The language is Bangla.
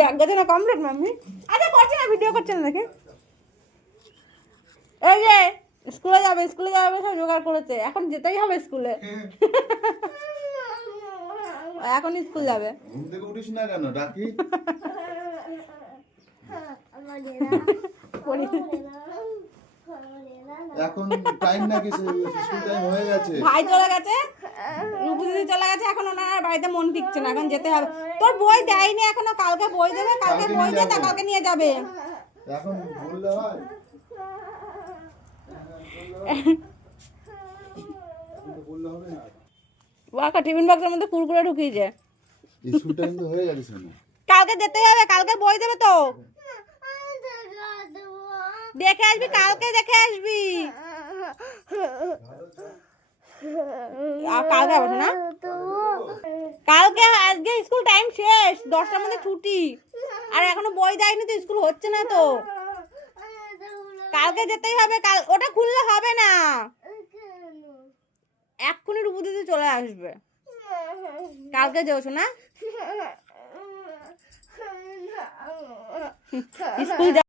ব্যাগ গোছানো কমপ্লিট মাম্মি? আচ্ছা করছি না, ভিডিও করছে না দেখে। এই যে স্কুলে যাবে সব জোগাড় করেছে, এখন যেতেই হবে স্কুলে। এখন স্কুল যাবে। ঘুম থেকে উঠিস না কেন ডাকি? এখন টাইম নাকি, স্কুল টাইম হয়ে গেছে। ভাই চলে গেছে, রূপু দিদি চলে গেছে, এখন ওনার বাড়িতে মন টিকছে না, এখন যেতে হবে। তোর বই দেয়নি এখনো, কালকে বই দেবে, কালকে বই দিয়ে তা কালকে নিয়ে যাবে। এখন বললে হয়? বললে হবে না। বাকা টিফিন বক্সের মধ্যে কুরকুরে ঢুকিয়েছে। স্কুল টাইম তো হয়ে গেছে না। কালকে যেতে হবে, কালকে বই দেবে তো। দেখে আসবি, কালকে দেখে আসবি। কালকে আবার না, কালকে, আজকে স্কুল টাইম শেষ, 10টার মধ্যে ছুটি, আর এখনো বই দেয়নি তো, স্কুল হচ্ছে না তো। কালকে যেতেই হবে, কাল ওটা খুললে হবে না, এক্ষুনি রূপু দিদি চলে আসবে। কালকে যেও শোনা, স্কুল